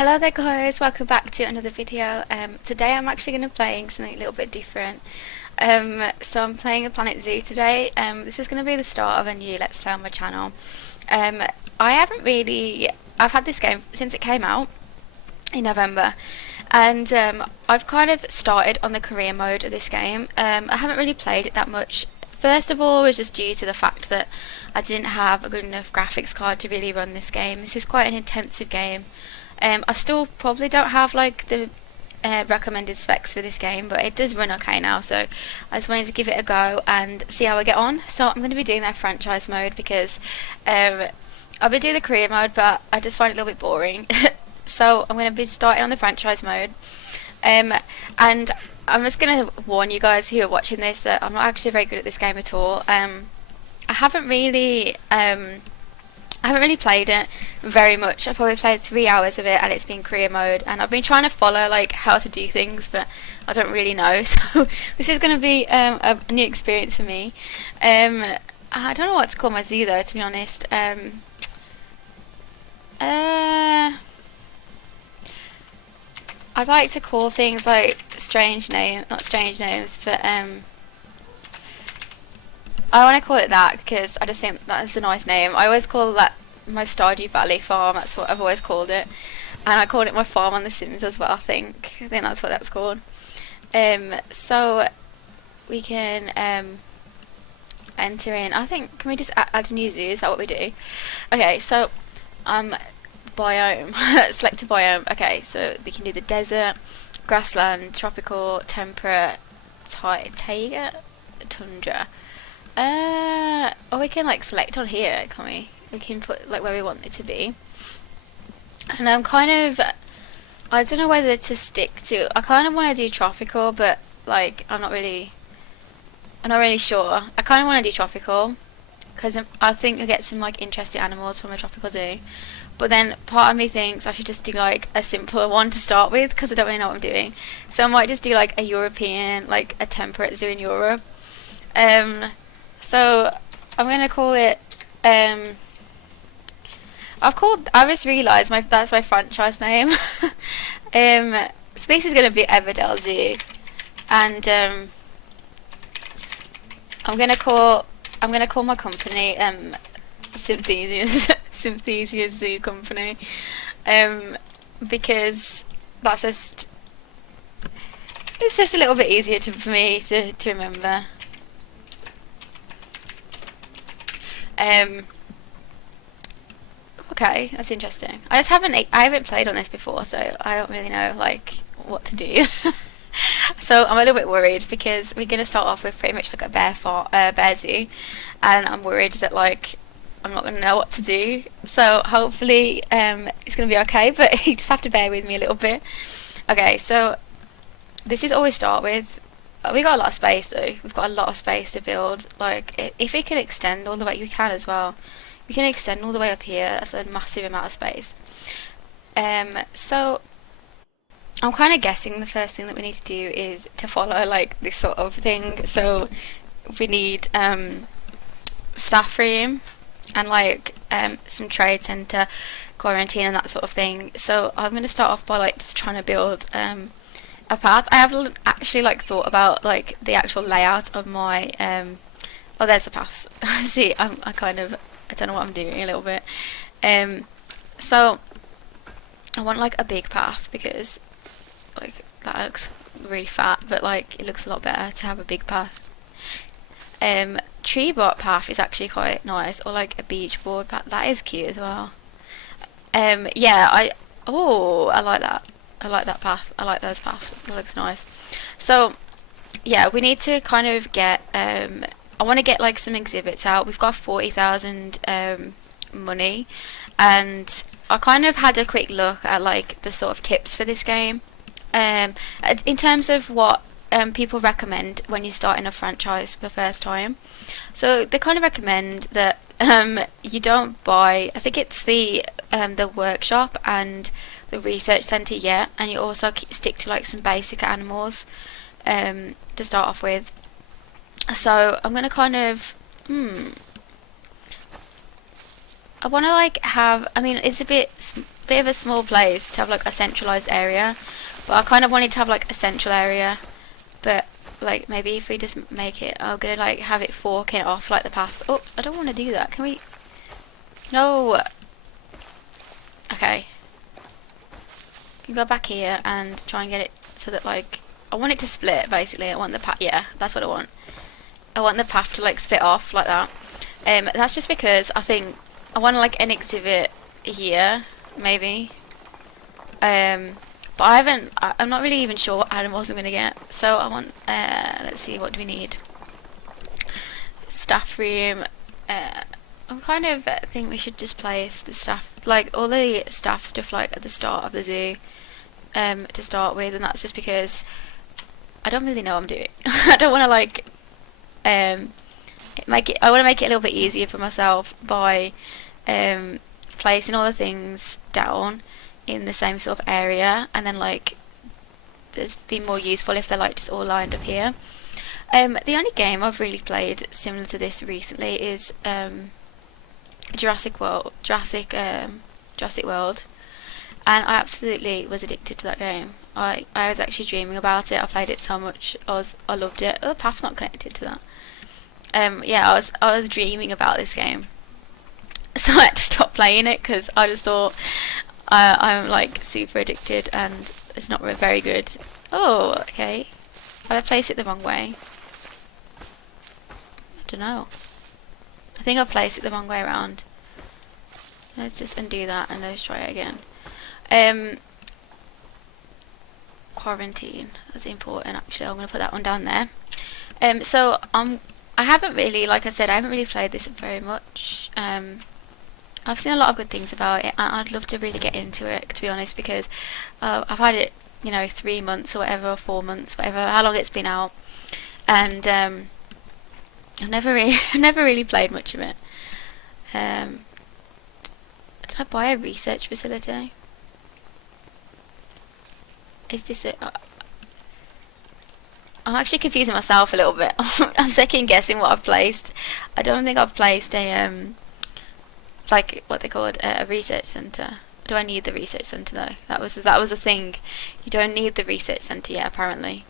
Hello there guys, welcome back to another video. Today I'm actually going to be playing something a little bit different. So I'm playing a Planet Zoo today. This is going to be the start of a new Let's Play on my channel. I've had this game since it came out in November, and I've kind of started on the career mode of this game. I haven't really played it that much. First of all, it was just due to the fact that I didn't have a good enough graphics card to really run this game. This is quite an intensive game. I still probably don't have like the recommended specs for this game, but it does run okay now, so I just wanted to give it a go and see how I get on. So I'm going to be doing that franchise mode because I've been doing the career mode, but I just find it a little bit boring. So I'm going to be starting on the franchise mode, and I'm just going to warn you guys who are watching this that I'm not actually very good at this game at all. I haven't really played it very much. I've probably played 3 hours of it and it's been career mode, and I've been trying to follow like how to do things, but I don't really know. So this is going to be a new experience for me. I don't know what to call my zoo though, to be honest. I'd like to call things like not strange names, but I want to call it that because I just think that is a nice name. I always call that my Stardew Valley farm. That's what I've always called it, and I called it my farm on The Sims as well. I think that's what that's called. So we can enter in. I think, can we just add a new zoo? Is that what we do? Okay, so biome. Select a biome. Okay, so we can do the desert, grassland, tropical, temperate, taiga, tundra. Or we can like select on here, can we? We can put like where we want it to be. And I don't know whether to stick to. I kind of want to do tropical, but like I'm not really sure. I kind of want to do tropical because I think I get some like interesting animals from a tropical zoo. But then part of me thinks I should just do like a simpler one to start with because I don't really know what I'm doing. So I might just do like a European, like a temperate zoo in Europe. So I'm gonna call it. I just realised that's my franchise name. So this is gonna be Everdell Zoo, and I'm gonna call my company Simthesia Simthesia Zoo Company, because it's just a little bit easier for me to remember. Okay, that's interesting. I haven't played on this before, so I don't really know like what to do. So I'm a little bit worried because we're gonna start off with pretty much like a bear zoo, and I'm worried that like I'm not gonna know what to do. So hopefully it's gonna be okay, but you just have to bear with me a little bit. Okay, so this is all we start with. We got a lot of space though. We've got a lot of space to build. Like if we can extend all the way, you can as well. We can extend all the way up here. That's a massive amount of space. So I'm kind of guessing the first thing that we need to do is to follow like this sort of thing. So we need staff room and like some trade center, quarantine and that sort of thing. So I'm going to start off by like just trying to build a path. I have actually like thought about like the actual layout of my oh, there's a path. See, I don't know what I'm doing a little bit. So I want like a big path because like that looks really fat, but like it looks a lot better to have a big path. Tree bark path is actually quite nice, or like a beach board path. That is cute as well. Yeah, I like that. I like that path. I like those paths. That looks nice. So yeah, we need to kind of get I want to get like some exhibits out. We've got 40,000 money, and I kind of had a quick look at like the sort of tips for this game, in terms of what people recommend when you're starting a franchise for the first time. So they kind of recommend that you don't buy. I think it's the workshop and the research center yet, and you also stick to like some basic animals to start off with. So I'm gonna kind of I want to like have. I mean, it's a bit bit of a small place to have like a centralized area, but I kind of wanted to have like a central area, but like maybe if we just make it, I'm gonna like have it forking off like the path. Oh, I don't want to do that. Can we? No. Okay. You go back here and try and get it so that like I want it to split basically. I want the path. Yeah, that's what I want. I want the path to like split off like that. That's just because I think I want like an exhibit here, maybe. But I haven't. I'm not really even sure what animals I'm gonna get. So I want. Let's see. What do we need? Staff room. I kind of think we should just place the staff, like all the staff stuff, like at the start of the zoo, to start with, and that's just because I don't really know what I'm doing. I don't want to like make it. I want to make it a little bit easier for myself by placing all the things down in the same sort of area, and then like it's been more useful if they're like just all lined up here. The only game I've really played similar to this recently is Jurassic World, and I absolutely was addicted to that game. I was actually dreaming about it. I played it so much. I loved it. Oh, the path's not connected to that. Yeah, I was dreaming about this game, so I had to stop playing it because I just thought I'm like super addicted and it's not very good. Oh, okay. I placed it the wrong way. I don't know. I think I placed it the wrong way around. Let's just undo that and let's try it again. Quarantine. That's important actually. I'm going to put that one down there. So I haven't really, like I said, I haven't really played this very much. I've seen a lot of good things about it, and I'd love to really get into it, to be honest, because I've had it, you know, 3 months or whatever, 4 months, whatever, how long it's been out, and I've never really played much of it. Did I buy a research facility? Is this it? I'm actually confusing myself a little bit. I'm second guessing what I've placed. I don't think I've placed a like what they called a research center. Do I need the research center though? That was a thing. You don't need the research center yet, apparently.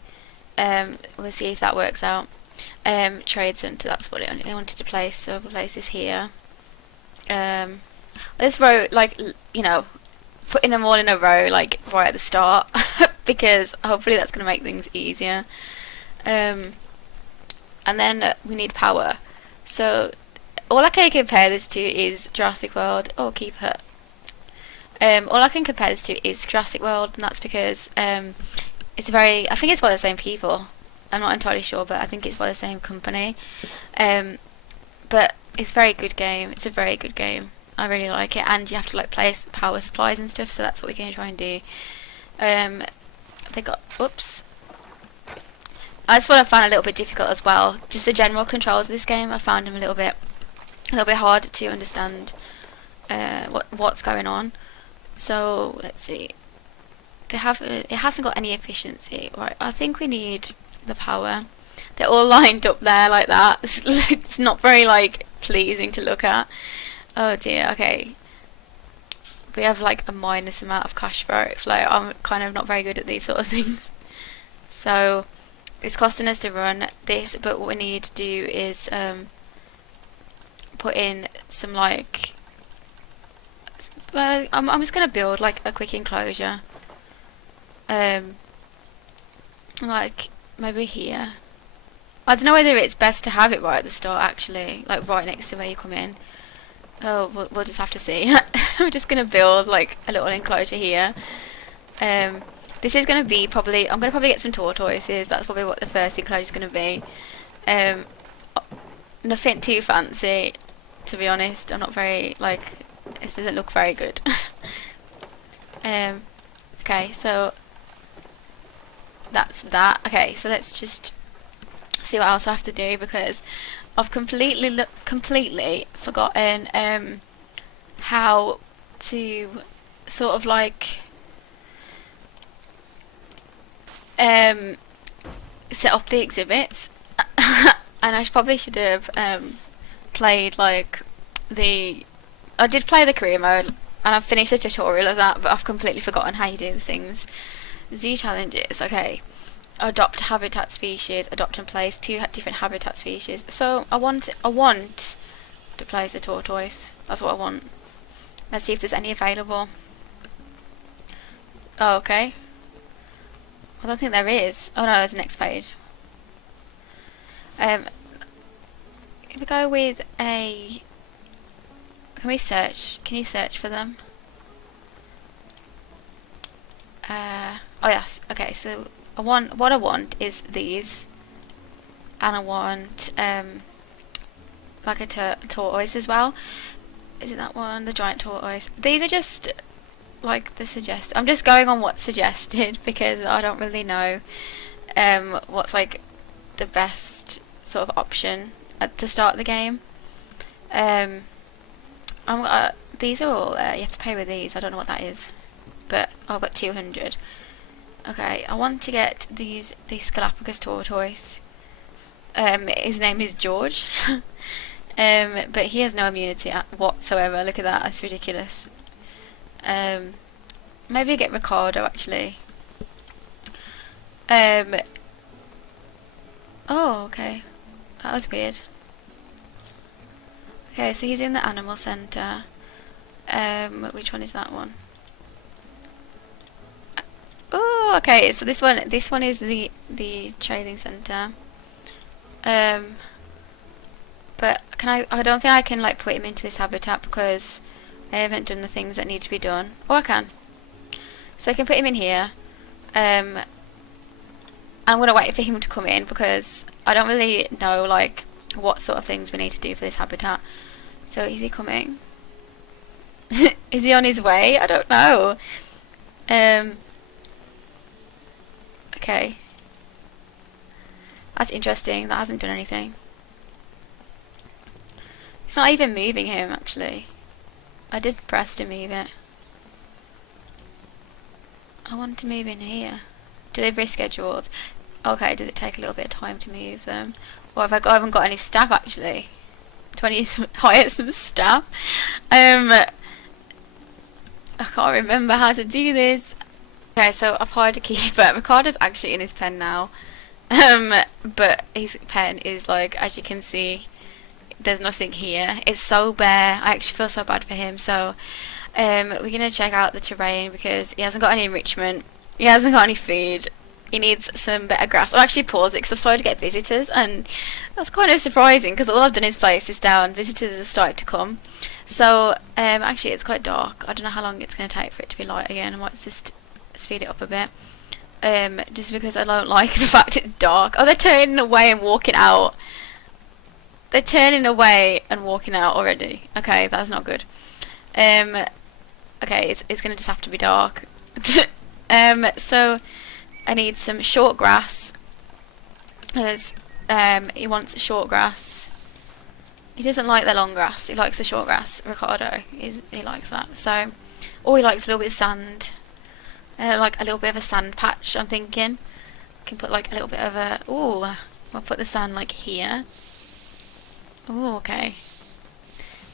We'll see if that works out. Trade center. That's what I wanted to place. So I'll place this here. This row, like, you know, putting them all in a row, like right at the start, because hopefully that's going to make things easier. And then we need power. So all I can compare this to is Jurassic World. Oh, keep her. All I can compare this to is Jurassic World, and that's because it's very. I think it's by the same people. I'm not entirely sure, but I think it's by the same company. But it's a very good game. It's a very good game. I really like it, and you have to like place power supplies and stuff. So that's what we're going to try and do. They got. Oops. That's what I found a little bit difficult as well. Just the general controls of this game, I found them a little bit hard to understand what's going on. So let's see. It hasn't got any efficiency. Right, I think we need the power. They're all lined up there like that. It's not very like pleasing to look at. Oh dear. Okay. We have like a minus amount of cash flow. I'm kind of not very good at these sort of things. So it's costing us to run this, but what we need to do is put in some like. Well, I'm just gonna build like a quick enclosure. Like maybe here. I don't know whether it's best to have it right at the start, actually, like right next to where you come in. Oh, we'll just have to see. I'm just gonna build like a little enclosure here. This is gonna be probably. I'm gonna probably get some tortoises. That's probably what the first enclosure is gonna be. Nothing too fancy, to be honest. I'm not very like. This doesn't look very good. Okay, so that's that. Okay, so let's just see what else I have to do, because I've completely forgotten how to sort of like set up the exhibits. And I probably should have played like I did play the career mode and I've finished the tutorial of that, but I've completely forgotten how you do the things. Z challenges, okay. Adopt habitat species, adopt and place 2 different habitat species. So I want to place a tortoise. That's what I want. Let's see if there's any available. Oh, okay. I don't think there is. Oh no, there's the next page. If we go with a... Can we search? Can you search for them? Oh yes. Okay, so what I want is these, and I want like a tortoise as well. Is it that one? The giant tortoise. These are just like the suggest. I'm just going on what's suggested because I don't really know what's like the best sort of option to start the game. These are all you have to pay with these. I don't know what that is, but I've got 200. Okay, I want to get this Galapagos tortoise. His name is George, but he has no immunity whatsoever. Look at that, that's ridiculous. Maybe get Ricardo actually. Oh, okay, that was weird. Okay, so he's in the animal centre. Which one is that one? Oh, okay. So this one is the training centre. But I don't think I can like put him into this habitat because I haven't done the things that need to be done. Oh, I can. So I can put him in here. I'm gonna wait for him to come in because I don't really know like what sort of things we need to do for this habitat. So is he coming? Is he on his way? I don't know. Okay. That's interesting. That hasn't done anything. It's not even moving him actually. I did press to move it. I want to move in here. Do they rescheduled? Okay, does it take a little bit of time to move them? Or have I haven't got any staff actually? 20 hire some staff. I can't remember how to do this. Okay, so I've hired a keeper. Ricardo's actually in his pen now. But his pen is like, as you can see, there's nothing here. It's so bare. I actually feel so bad for him. So we're gonna check out the terrain because he hasn't got any enrichment. He hasn't got any food. He needs some better grass. I'll actually pause it because I've started to get visitors, and that's kind of surprising because all I've done is place this down. Visitors have started to come. So actually it's quite dark. I don't know how long it's going to take for it to be light again. I might just speed it up a bit. Just because I don't like the fact it's dark. Oh, they're turning away and walking out. They're turning away and walking out already. Okay, that's not good. Okay, it's going to just have to be dark. So I need some short grass. Because he wants short grass. He doesn't like the long grass. He likes the short grass. Ricardo, he likes that. So, or he likes a little bit of sand. Like a little bit of a sand patch. I'm thinking. Can put like a little bit of a. Ooh, I'll put the sand like here. Ooh, okay.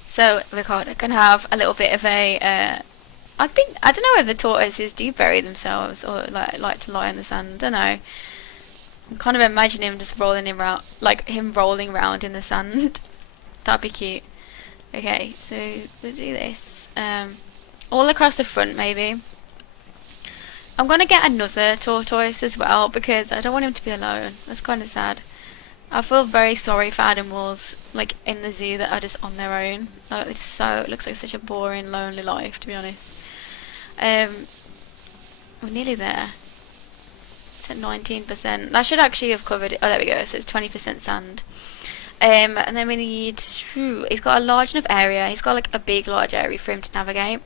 So Ricardo can have a little bit of a. I don't know whether tortoises do bury themselves or like to lie in the sand. I don't know. I'm kind of imagining him just rolling around, like him rolling around in the sand. That'd be cute. Okay, so we'll do this. All across the front, maybe. I'm gonna get another tortoise as well because I don't want him to be alone. That's kind of sad. I feel very sorry for animals like in the zoo that are just on their own. Like it looks like such a boring, lonely life, to be honest. We're nearly there. It's at 19%. That should actually have covered it. Oh, there we go. So it's 20% sand. And then we need. He's got a large enough area. He's got like a big, large area for him to navigate.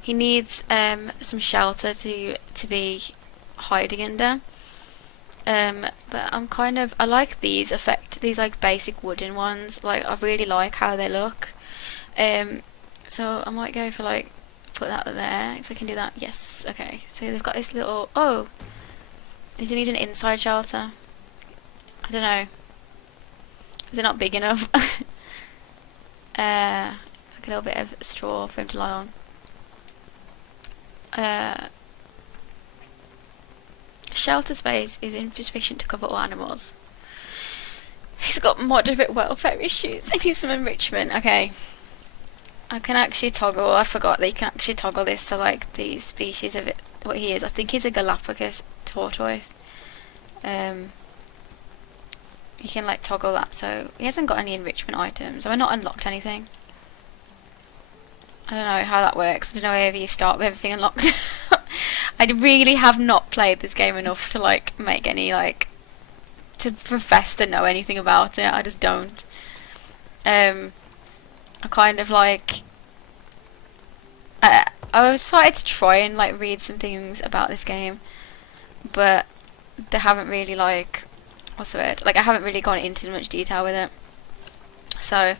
He needs some shelter to be hiding under. But I like these like basic wooden ones. Like I really like how they look. So I might go for like put that there if I can do that. Yes. Okay. So they've got this little. Oh, does he need an inside shelter? I don't know. Is it not big enough? Like a little bit of straw for him to lie on. Shelter space is insufficient to cover all animals. He's got moderate welfare issues. I need some enrichment. Okay. I can actually toggle. I forgot that you can actually toggle this to like the species of it. What he is. I think he's a Galapagos tortoise. You can like toggle that. So he hasn't got any enrichment items. Have I not unlocked anything? I don't know how that works. I don't know whether you start with everything unlocked. I really have not played this game enough to like make any like to profess to know anything about it. I just don't. I kind of like I started to try and like read some things about this game, but they haven't really like what's the word? Like I haven't really gone into much detail with it. So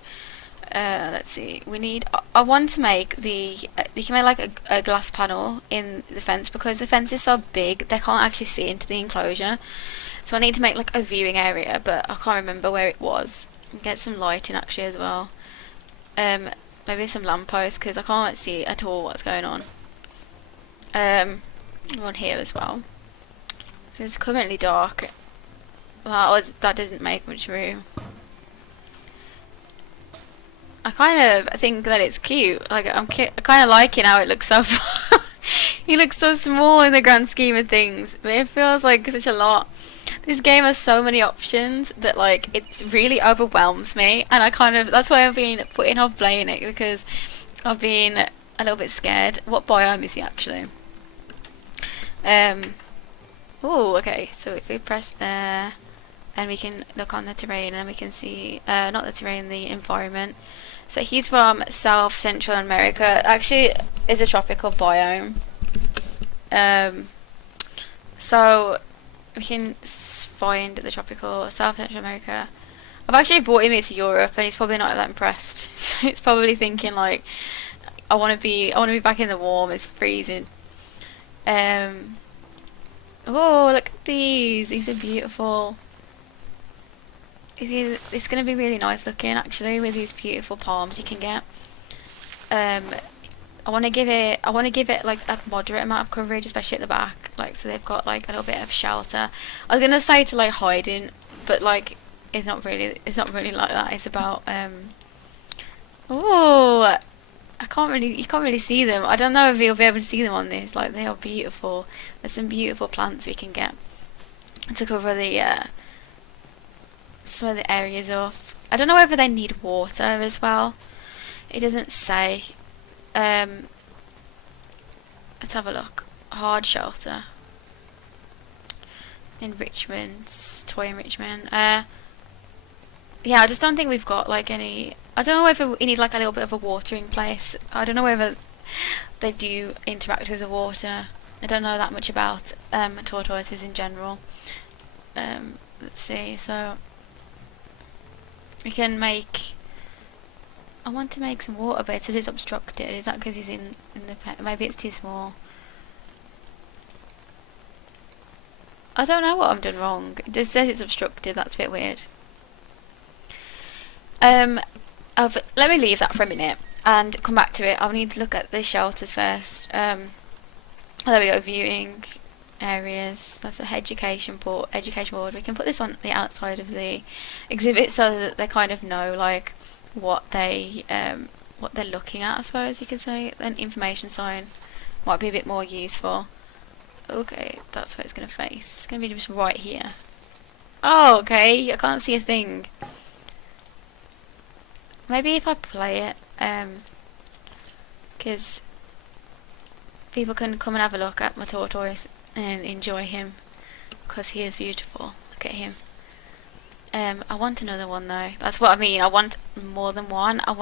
let's see. We need. I want to make the. You can make like a glass panel in the fence because the fence is so big they can't actually see into the enclosure. So I need to make like a viewing area, but I can't remember where it was. Get some lighting actually as well. Maybe some lampposts because I can't see at all what's going on. One here as well. So it's currently dark. Well, that didn't make much room. I kind of think that it's cute. Like I kind of liking how it looks so far. He looks so small in the grand scheme of things, but it feels like such a lot. This game has so many options that like it really overwhelms me, and I kind of that's why I've been putting off playing it because I've been a little bit scared. What biome is he actually? Oh, okay. So if we press there, and we can look on the terrain, and we can see not the terrain, the environment. So he's from South Central America. Actually, is a tropical biome. So we can find the tropical South Central America. I've actually brought him here to Europe, and he's probably not that impressed. He's probably thinking like, I want to be back in the warm. It's freezing. Oh, look at these. These are beautiful. It's going to be really nice looking actually with these beautiful palms you can get. I want to give it like a moderate amount of coverage, especially at the back, like so they've got like a little bit of shelter. I was gonna say to like hiding, but like it's not really like that. It's about oh, you can't really see them. I don't know if you'll be able to see them on this. Like they are beautiful. There's some beautiful plants we can get to cover the some of the areas up. I don't know whether they need water as well. It doesn't say. Let's have a look. Hard shelter. Enrichment. Toy enrichment. Yeah, I just don't think we've got like any. I don't know whether we need like a little bit of a watering place. I don't know whether they do interact with the water. I don't know that much about tortoises in general. Let's see. So we can make. I want to make some water, but it says it's obstructed. Is that because he's in the maybe it's too small? I don't know what I've done wrong. It just says it's obstructed. That's a bit weird. Let me leave that for a minute and come back to it. I'll need to look at the shelters first. Oh, there we go. Viewing areas. That's an education board. We can put this on the outside of the exhibit so that they kind of know like what they're looking at, I suppose you could say. An information sign might be a bit more useful. Okay, that's where it's going to face. It's going to be just right here. Oh, okay, I can't see a thing. Maybe if I play it, because people can come and have a look at my tortoise and enjoy him, because he is beautiful. Look at him. I want another one though. That's what I mean. I want more than one. I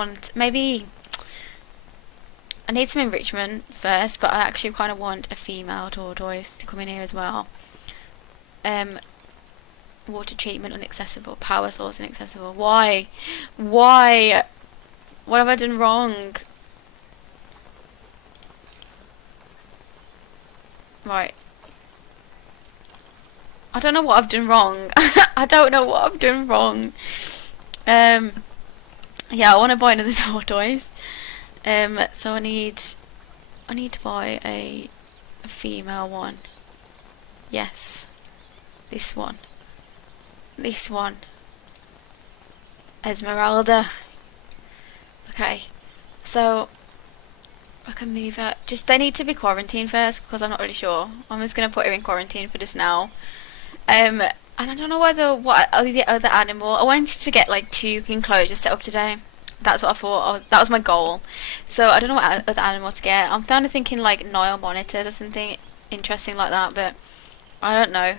need some enrichment first, but I actually kind of want a female tortoise to come in here as well. Water treatment inaccessible. Power source inaccessible. Why? Why? What have I done wrong? Right. I don't know what I've done wrong. I don't know what I've done wrong. Yeah, I want to buy another tortoise. So I need to buy a a female one. Yes. This one. This one. Esmeralda. Okay. So I can move her. Just they need to be quarantined first because I'm not really sure. I'm just gonna put her in quarantine for just now. And I don't know what the other animal. I wanted to get like 2 enclosures set up today. That's what I thought. That was my goal. So I don't know what other animal to get. I'm kind of thinking like Nile monitors or something interesting like that, but I don't know.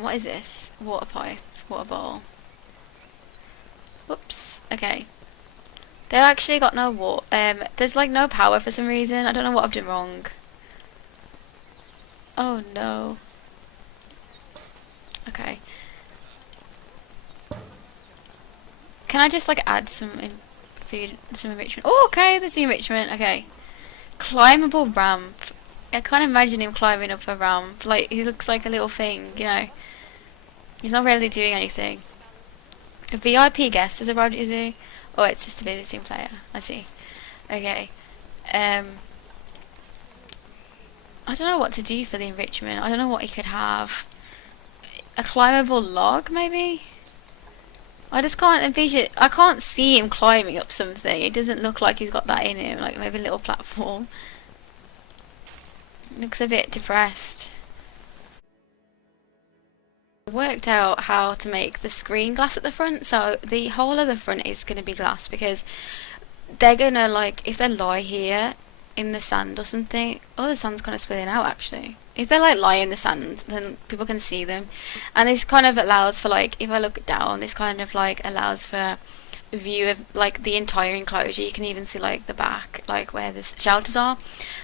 What is this? Water pipe, water bowl. Whoops. Okay. They've actually got no water. There's like no power for some reason. I don't know what I've done wrong. Oh no. Okay. Can I just like add some food, some enrichment? Oh, okay. There's the enrichment. Okay. Climbable ramp. I can't imagine him climbing up a ramp. Like he looks like a little thing, you know. He's not really doing anything. A VIP guest is arrived, is he? Oh, it's just a visiting player. I see. Okay. I don't know what to do for the enrichment. I don't know what he could have. A climbable log, maybe? I just can't envision. I can't see him climbing up something. It doesn't look like he's got that in him. Like maybe a little platform. Looks a bit depressed. Worked out how to make the screen glass at the front, so the whole of the front is going to be glass because they're going to, like, if they lie here in the sand or something. Oh, the sand's kind of spilling out actually. If they like lie in the sand, then people can see them, and this kind of allows for, like, if I look down, this kind of like allows for a view of like the entire enclosure. You can even see like the back, like where the shelters are,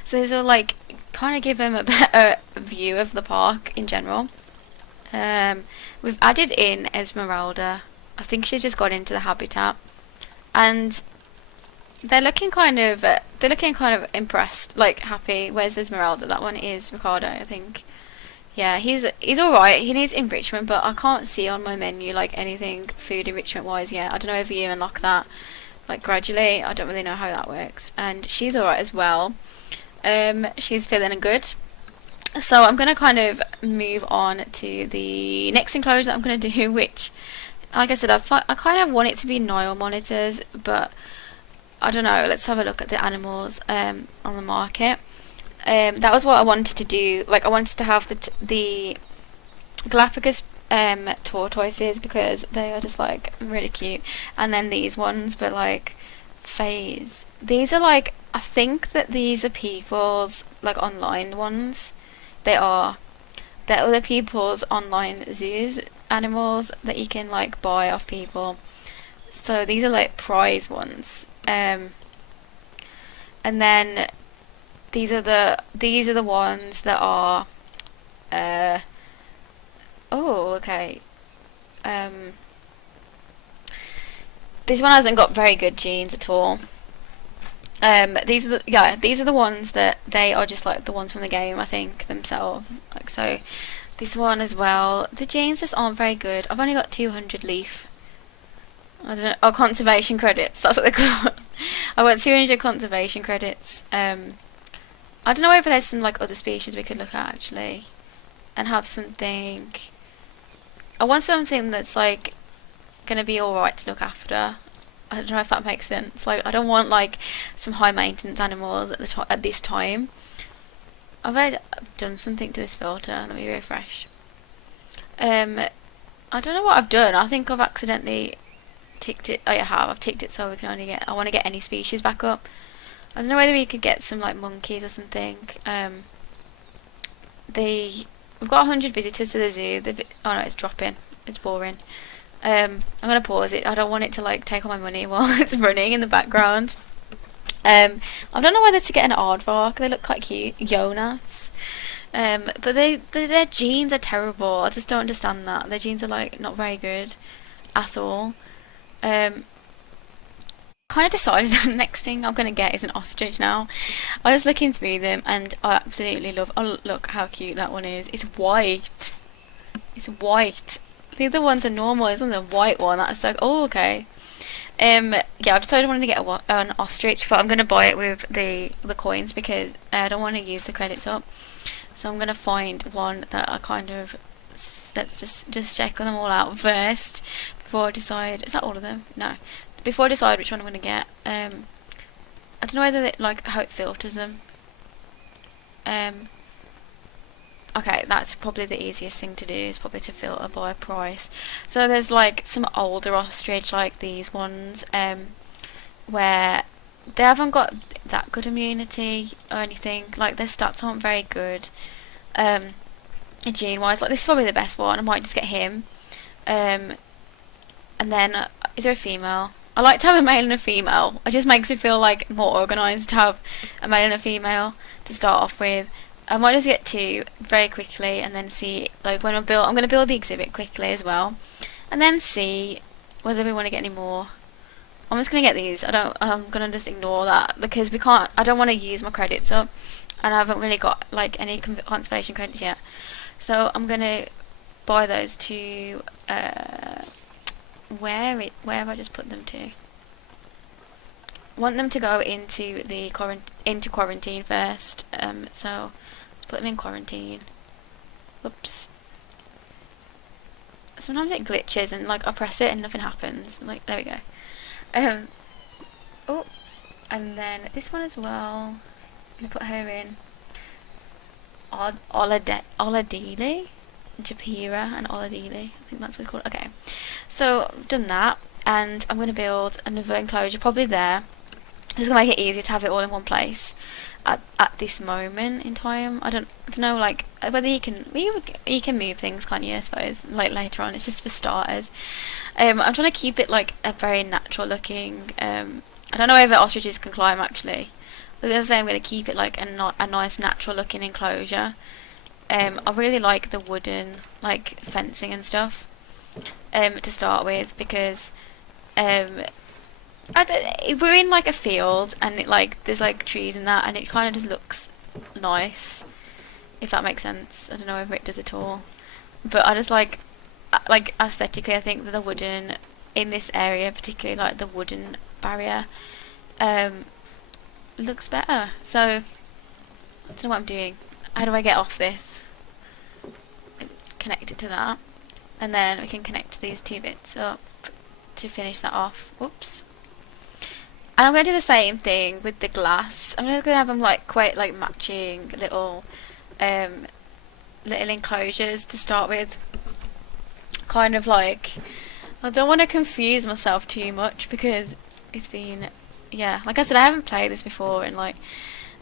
so this will like kind of give them a better view of the park in general. We've added in Esmeralda. I think she's just got into the habitat, and they're looking kind of impressed, like happy. Where's Esmeralda? That one is Ricardo, I think. Yeah, he's all right. He needs enrichment, but I can't see on my menu like anything food enrichment wise yet. I don't know if you unlock that like gradually. I don't really know how that works. And she's all right as well. She's feeling good. So I'm going to kind of move on to the next enclosure that I'm going to do, which, like I said, I kind of want it to be Nile monitors, but I don't know. Let's have a look at the animals on the market. That was what I wanted to do. Like, I wanted to have the Galapagos tortoises because they are just like really cute, and then these ones, but like phase. These are like, I think that these are people's like online ones. They're other people's online zoos animals that you can like buy off people. So these are like prize ones. And then these are the ones that are oh, okay. This one hasn't got very good genes at all. These are the ones that they are just like the ones from the game, I think, themselves. Like, so this one as well. The genes just aren't very good. I've only got 200 leaf. I don't know. Oh, conservation credits. That's what they're called. I want 200 conservation credits. I don't know if there's some like other species we could look at actually, and have something. I want something that's like gonna be alright to look after. I don't know if that makes sense. Like, I don't want like some high maintenance animals at this time. I've done something to this filter. Let me refresh. I don't know what I've done. I think I've accidentally ticked it. Oh, yeah, I have. I've ticked it so we can only get. I want to get any species back up. I don't know whether we could get some like monkeys or something. We've got 100 visitors to the zoo. Oh no, it's dropping. It's boring. I'm gonna pause it. I don't want it to like take all my money while it's running in the background. I don't know whether to get an aardvark. They look quite cute. Jonas. But their genes are terrible. I just don't understand that. Their genes are like not very good at all. Kind of decided the next thing I'm gonna get is an ostrich now. I was looking through them and I absolutely love. Oh, look how cute that one is. It's white. It's white. The other ones are normal. This one's a white one. That's like, oh, okay. yeah, I've decided I wanted to get an ostrich, but I'm gonna buy it with the coins because I don't want to use the credits up. So I'm gonna find one that I kind of let's just check them all out first before I decide. Is that all of them? No. Before I decide which one I'm gonna get. I don't know whether they, like how it filters them. Okay, that's probably the easiest thing to do, is probably to filter by price. So there's like some older ostrich, like these ones, where they haven't got that good immunity or anything. Like their stats aren't very good, gene wise. Like this is probably the best one. I might just get him. And then is there a female? I like to have a male and a female. It just makes me feel like more organised to have a male and a female to start off with. I might just get two very quickly and then see, like when I'm going to build the exhibit quickly as well, and then see whether we want to get any more. I'm just going to get these. I'm going to just ignore that because I don't want to use my credits up, and I haven't really got like any conservation credits yet. So I'm going to buy those two. Where have I just put them to? I want them to go into the quarantine first. So let's put them in quarantine. Whoops. Sometimes it glitches and like I press it and nothing happens. Like there we go. Oh, and then this one as well. I'm gonna put her in. Oladili, Japira, and Oladili. I think that's what it's called. Okay, so I've done that, and I'm gonna build another enclosure probably there. Just gonna make it easy to have it all in one place at this moment in time. I don't know like whether you can move things, can't you? I suppose like later on. It's just for starters. I'm trying to keep it like a very natural looking. I don't know whether ostriches can climb actually. But as I say, I'm going to keep it like a nice natural looking enclosure. I really like the wooden like fencing and stuff to start with because we're in like a field and it like there's like trees and that, and it kind of just looks nice, if that makes sense. I don't know whether it does at all, but I just like aesthetically I think that the wooden in this area, particularly like the wooden barrier, looks better. So I don't know what I'm doing. How do I get off this? Connect it to that, and then we can connect these two bits up to finish that off. Oops. And I'm going to do the same thing with the glass. I'm going to have them like quite like matching little enclosures to start with. Kind of like, I don't want to confuse myself too much because it's been, yeah, like I said, I haven't played this before, and like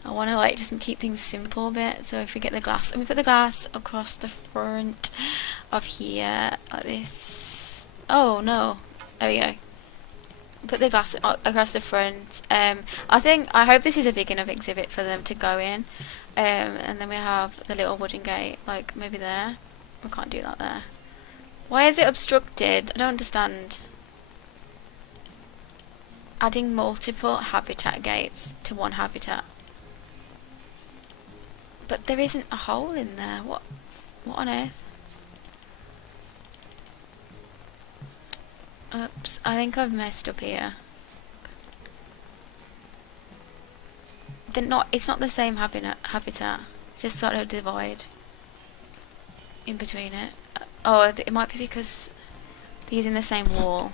I want to like just keep things simple a bit. So if we get the glass, and we put the glass across the front of here like this. Oh no, there we go. Put the glass across the front. I hope this is a big enough exhibit for them to go in. And then we have the little wooden gate, like maybe there. We can't do that there. Why is it obstructed? I don't understand. Adding multiple habitat gates to one habitat. But there isn't a hole in there. What on earth? Oops, I think I've messed up here. It's not the same habitat. It's just sort of divide in between it. Oh, it might be because these in the same wall.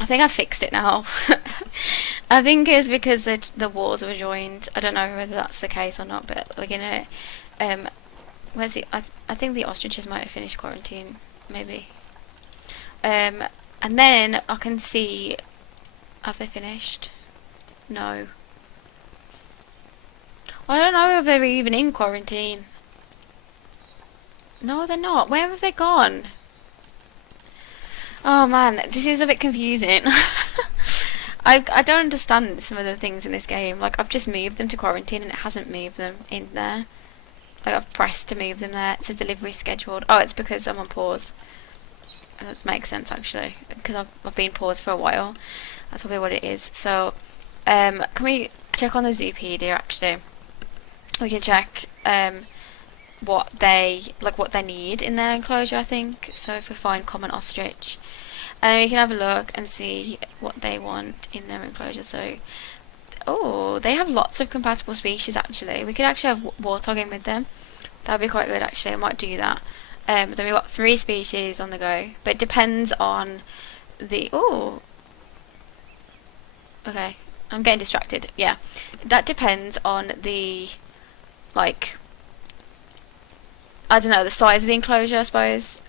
I think I fixed it now. I think it's because the walls were joined. I don't know whether that's the case or not, but we're gonna where's the I think the ostriches might have finished quarantine, maybe. And then I can see, have they finished? No. I don't know if they're even in quarantine. No, they're not. Where have they gone? Oh man, this is a bit confusing. I don't understand some of the things in this game. Like, I've just moved them to quarantine and it hasn't moved them in there. Like, I've pressed to move them there. It says delivery scheduled. Oh, it's because I'm on pause. That makes sense, actually. Because I've been paused for a while. That's probably what it is. So, can we check on the Zoopedia, actually? We can check what they need in their enclosure, I think. So if we find common ostrich, And we can have a look and see what they want in their enclosure. So, oh, they have lots of compatible species actually. We could actually have warthog in with them. That'd be quite good actually. I might do that. Then we've got 3 species on the go, but it depends on the. Oh, okay. I'm getting distracted. Yeah, that depends on the, like, I don't know, the size of the enclosure, I suppose.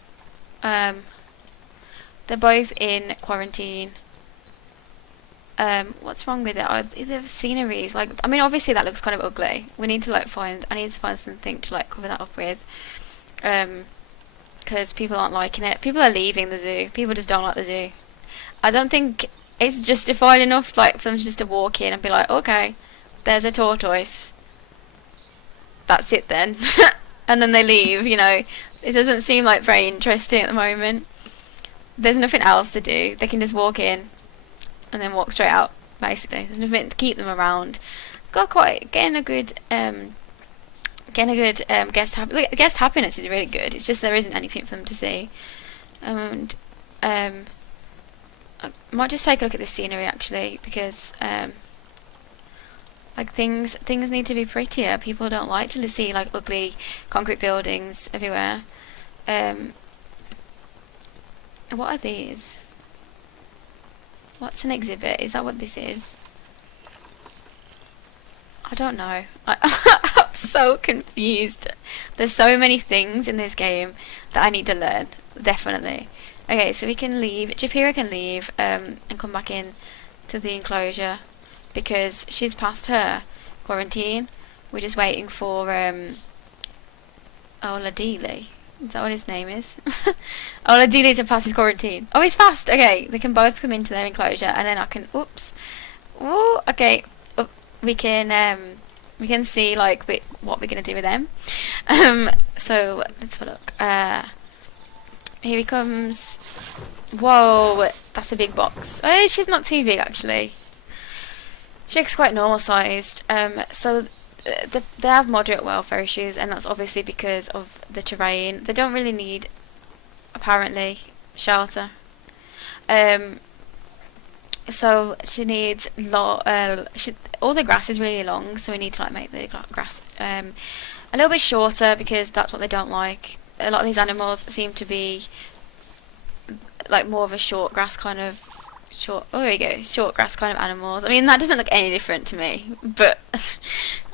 They're both in quarantine. What's wrong with it? The sceneries, like, I mean, obviously that looks kind of ugly. We need to like I need to find something to like cover that up with. Because people aren't liking it. People are leaving the zoo. People just don't like the zoo. I don't think it's justified enough, like, for them just to walk in and be like, okay, there's a tortoise. That's it then. And then they leave, you know. It doesn't seem like very interesting at the moment. There's nothing else to do. They can just walk in and then walk straight out, basically. There's nothing to keep them around. Getting a good guest happiness is really good. It's just there isn't anything for them to see. And I might just take a look at the scenery actually, because like things need to be prettier. People don't like to see like ugly concrete buildings everywhere. What are these? What's an exhibit? Is that what this is? I don't know. I'm so confused. There's so many things in this game that I need to learn. Definitely. Okay, so we can leave. Japira can leave and come back in to the enclosure because she's past her quarantine. We're just waiting for Oladili. Is that what his name is? Oladili to pass his quarantine. Oh, he's passed. Okay, they can both come into their enclosure, and then I can. Oops. Oh, okay. We can see like what we're gonna do with them. So let's have a look. Here he comes. Whoa, that's a big box. Oh, she's not too big actually. She looks quite normal sized. So they have moderate welfare issues, and that's obviously because of the terrain. They don't really need, apparently, shelter. So she needs all the grass is really long, so we need to like make the grass a little bit shorter because that's what they don't like. A lot of these animals seem to be like more of a short grass kind of short grass kind of animals. I mean, that doesn't look any different to me, but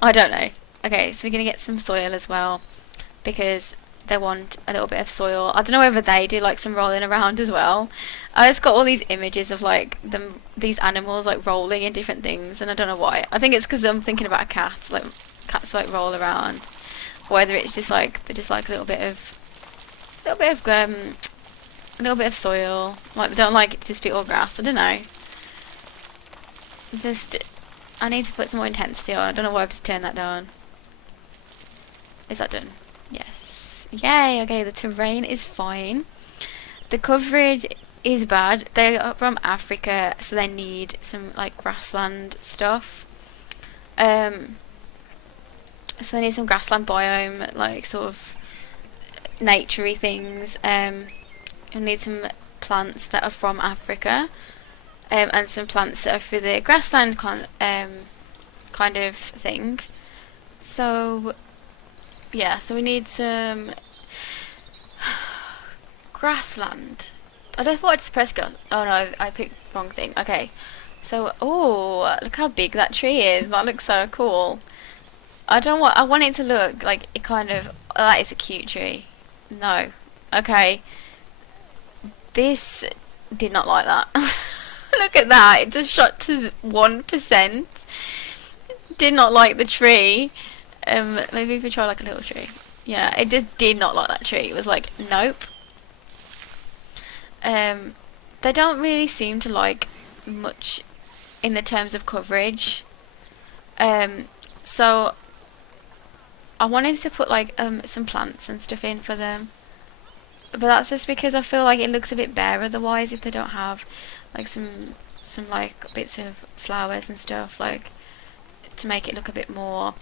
I don't know. Okay, so we're gonna get some soil as well because they want a little bit of soil. I don't know whether they do like some rolling around as well. I just got all these images of like these animals like rolling in different things, and I don't know why. I think it's because I'm thinking about a cat. Like cats like roll around, or whether it's just like they just like a little bit of soil. Like they don't like it to just be all grass. I don't know. Just I need to put some more intensity on. I don't know why I've just turned that down. Is that done? Yes. Yay. Okay, the terrain is fine. The coverage is bad. They are from Africa, so they need some like grassland stuff. So they need some grassland biome, like sort of naturey things. You'll need some plants that are from Africa, and some plants that are for the grassland kind of thing. So yeah, so we need some grassland. I don't want to press grass. Oh no, I picked the wrong thing. Okay, so oh, look how big that tree is. That looks so cool. I want it to look like it kind of. Oh, that is a cute tree. No, okay. This did not like that. Look at that. It just shot to 1%. Did not like the tree. Maybe if we try like a little tree. Yeah, it just did not like that tree. It was like, nope. They don't really seem to like much in the terms of coverage. So I wanted to put like some plants and stuff in for them. But that's just because I feel like it looks a bit bare otherwise if they don't have like some like bits of flowers and stuff, like to make it look a bit more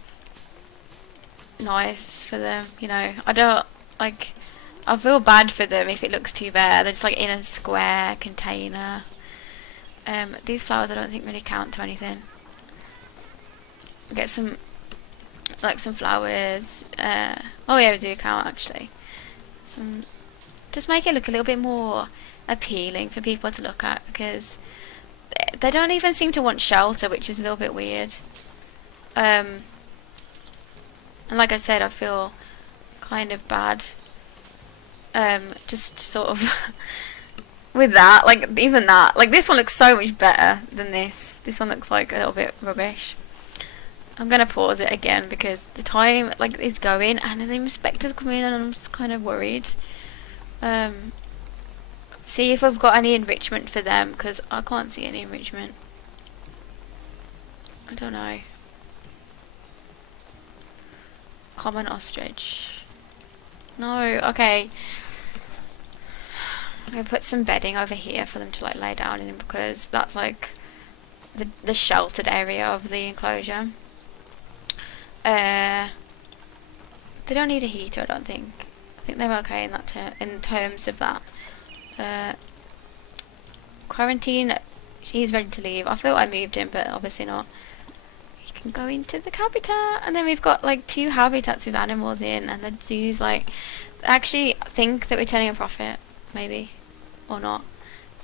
nice for them, you know. I don't like I feel bad for them if it looks too bare. They're just like in a square container. These flowers I don't think really count to anything. Get some, like some flowers. Oh yeah, we do count actually. Just make it look a little bit more appealing for people to look at, because they don't even seem to want shelter, which is a little bit weird. And like I said, I feel kind of bad. Just sort of with that, like even that, like this one looks so much better than this. This one looks like a little bit rubbish. I'm gonna pause it again because the time like is going and the inspectors come in and I'm just kind of worried. See if I've got any enrichment for them, because I can't see any enrichment. I don't know. Common ostrich. No, okay. I'm gonna put some bedding over here for them to like lay down in, because that's like the sheltered area of the enclosure. They don't need a heater, I don't think. I think they're okay in that in terms of that. Quarantine, he's ready to leave. I thought I moved him, but obviously not. He can go into the habitat, and then we've got like 2 habitats with animals in, and the zoo's like, actually think that we're turning a profit, maybe, or not.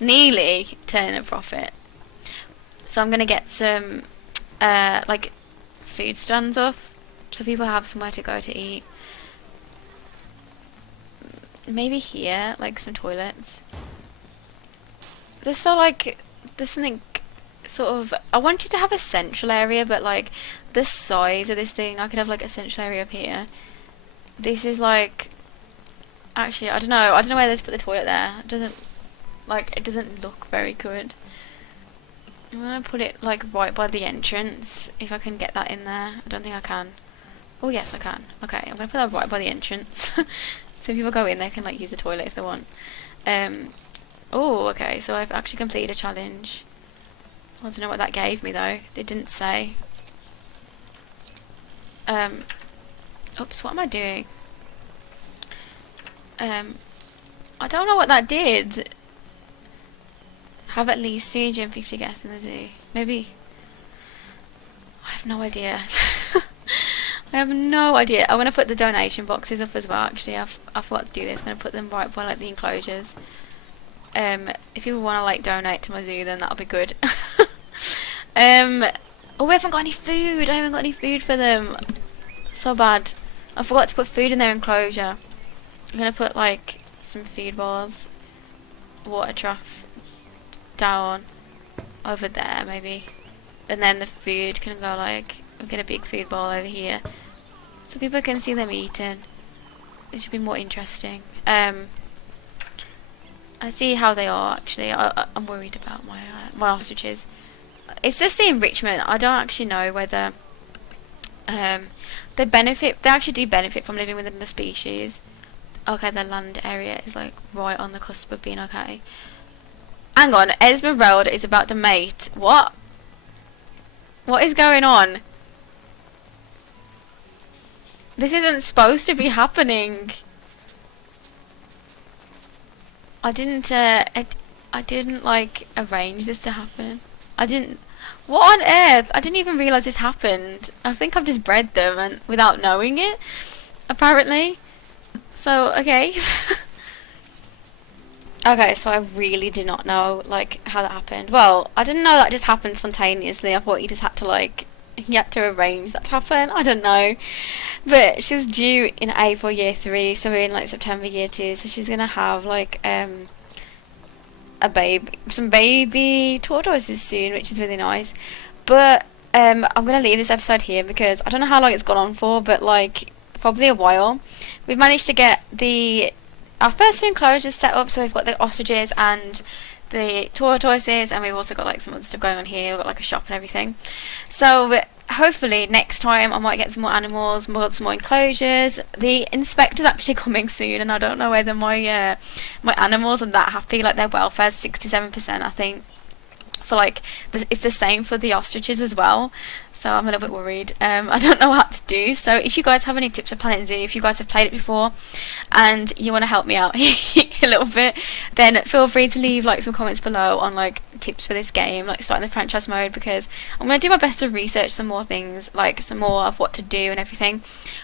Nearly turning a profit. So I'm gonna get some like food stands up, so people have somewhere to go to eat. Maybe here, like some toilets. There's something sort of, I wanted to have a central area, but like the size of this thing, I could have like a central area up here. This is like, actually I don't know where to put the toilet there. It doesn't look very good. I'm gonna put it like right by the entrance, if I can get that in there. I don't think I can. Oh yes I can. Okay, I'm gonna put that right by the entrance. So people go in, they can like use the toilet if they want. Oh, okay, so I've actually completed a challenge. I don't know what that gave me though. It didn't say. Oops, what am I doing? I don't know what that did. Have at least 350 guests in the zoo. Maybe. I have no idea. I have no idea. I'm going to put the donation boxes up as well, actually. I forgot to do this. I'm going to put them right by like the enclosures. If people want to like donate to my zoo, then that'll be good. Oh, we haven't got any food. I haven't got any food for them. So bad. I forgot to put food in their enclosure. I'm going to put like some food balls, water trough down over there maybe. And then the food can go like, I'll get a big food bowl over here, so people can see them eating. It should be more interesting. I see how they are actually. I'm worried about my ostriches. It's just the enrichment. I don't actually know whether they actually do benefit from living within the species. Okay, the land area is like right on the cusp of being okay. Hang on, Esmeralda is about to mate. What? What is going on? This isn't supposed to be happening. I didn't like arrange this to happen. What on earth? I didn't even realise this happened. I think I've just bred them and without knowing it, apparently. So, okay. Okay, so I really do not know like how that happened. Well, I didn't know that just happened spontaneously. I thought you just had to arrange that to happen. I don't know. But she's due in April year 3, so we're in like September year 2, so she's gonna have like some baby tortoises soon, which is really nice. But I'm gonna leave this episode here because I don't know how long it's gone on for, but like probably a while. We've managed to get our first 2 enclosures set up, so we've got the ostriches and the tortoises, and we've also got like some other stuff going on here. We've got like a shop and everything. So hopefully next time I might get some more animals, some more enclosures. The inspector's actually coming soon, and I don't know whether my animals are that happy. Like their welfare's 67%, I think, for like it's the same for the ostriches as well, so I'm a little bit worried. I don't know what to do, so if you guys have any tips for Planet Zoo, if you guys have played it before and you want to help me out a little bit, then feel free to leave like some comments below on like tips for this game, like starting the franchise mode, because I'm going to do my best to research some more things, like some more of what to do and everything,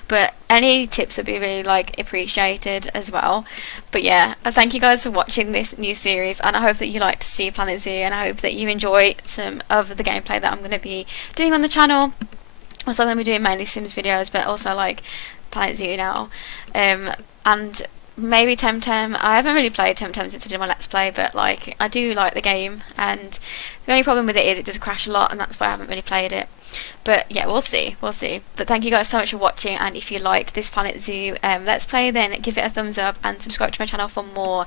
but any tips would be really like appreciated as well. But yeah, thank you guys for watching this new series, and I hope that you like to see Planet Zoo, and I hope that you enjoy some of the gameplay that I'm going to be doing on the channel. Also, I'm going to be doing mainly Sims videos, but also like Planet Zoo now, and maybe Temtem. I haven't really played Temtem since I did my Let's Play, but like I do like the game, and the only problem with it is it does crash a lot, and that's why I haven't really played it. But yeah, we'll see. But thank you guys so much for watching, and if you liked this Planet Zoo Let's Play, then give it a thumbs up and subscribe to my channel for more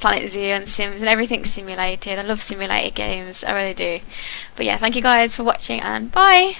Planet Zoo and Sims and everything simulated. I love simulated games, I really do. But yeah, thank you guys for watching, and bye!